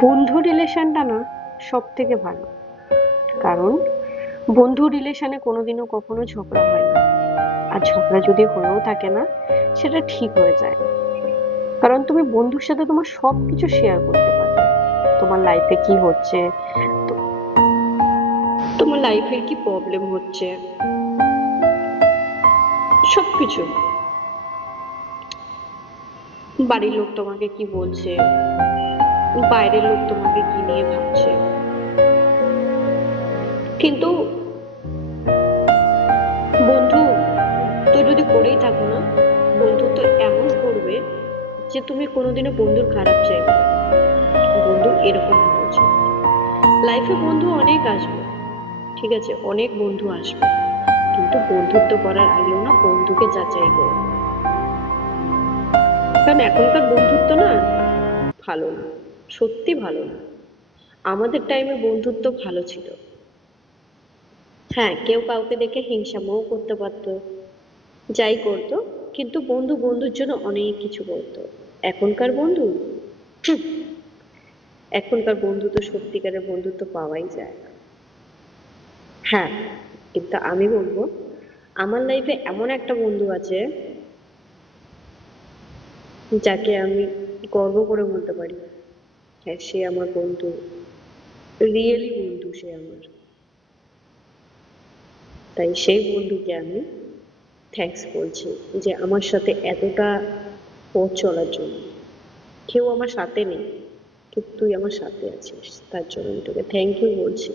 বন্ধু রিলেশনটা না সব থেকে ভালো। কারণ বন্ধু রিলেশনে কোনোদিনও কখনো ঝগড়া হয় না। আর ঝগড়া যদি হয়েও থাকে না, সেটা ঠিক হয়ে যায়। কারণ তুমি বন্ধুর সাথে তোমার সবকিছু শেয়ার করতে পারবে। তোমার লাইফে কি হচ্ছে, তো তোমার লাইফের কি প্রবলেম হচ্ছে, সবকিছু। বাড়ির লোক তোমাকে কি বলছে, বাইরের লোক তোমাকে কি নিয়ে ভাবছে, কিন্তু বন্ধু তো যদি করেই থাকো না, বন্ধু তো এমন করবে যে তুমি কোনোদিনও বন্ধুর খারাপ চাইবে না। বন্ধু এরকম হওয়া উচিত। লাইফে বন্ধু অনেক আসবে, ঠিক আছে, অনেক বন্ধু আসবে, কিন্তু বন্ধুত্ব করার আগেও না বন্ধুকে যাচাই করো। কারণ এখনকার বন্ধুত্ব না ভালো না, সত্যি ভালো না। আমাদের টাইমে বন্ধুত্ব ভালো ছিল। হ্যাঁ, কেউ কাউকে দেখে হিংসামও করতে পারতো, যাই করতো, কিন্তু বন্ধু বন্ধুর জন্য অনেক কিছু করতো। এখনকার বন্ধু, হুম, এখনকার বন্ধু তো সত্যিকারের বন্ধুত্ব পাওয়াই যায় না। হ্যাঁ, কিন্তু আমি বলবো আমার লাইফে এমন একটা বন্ধু আছে যাকে আমি গর্ব করে বলতে পারি, হ্যাঁ সে আমার বন্ধু, রিয়েলি বন্ধু সে আমার। তাই সেই বন্ধুকে আমি থ্যাঙ্কস বলছি যে আমার সাথে এতটা পথ চলার জন্য। কেউ আমার সাথে নেই, কিন্তু তুই আমার সাথে আছিস, তার জন্য আমি তোকে থ্যাংক ইউ বলছি।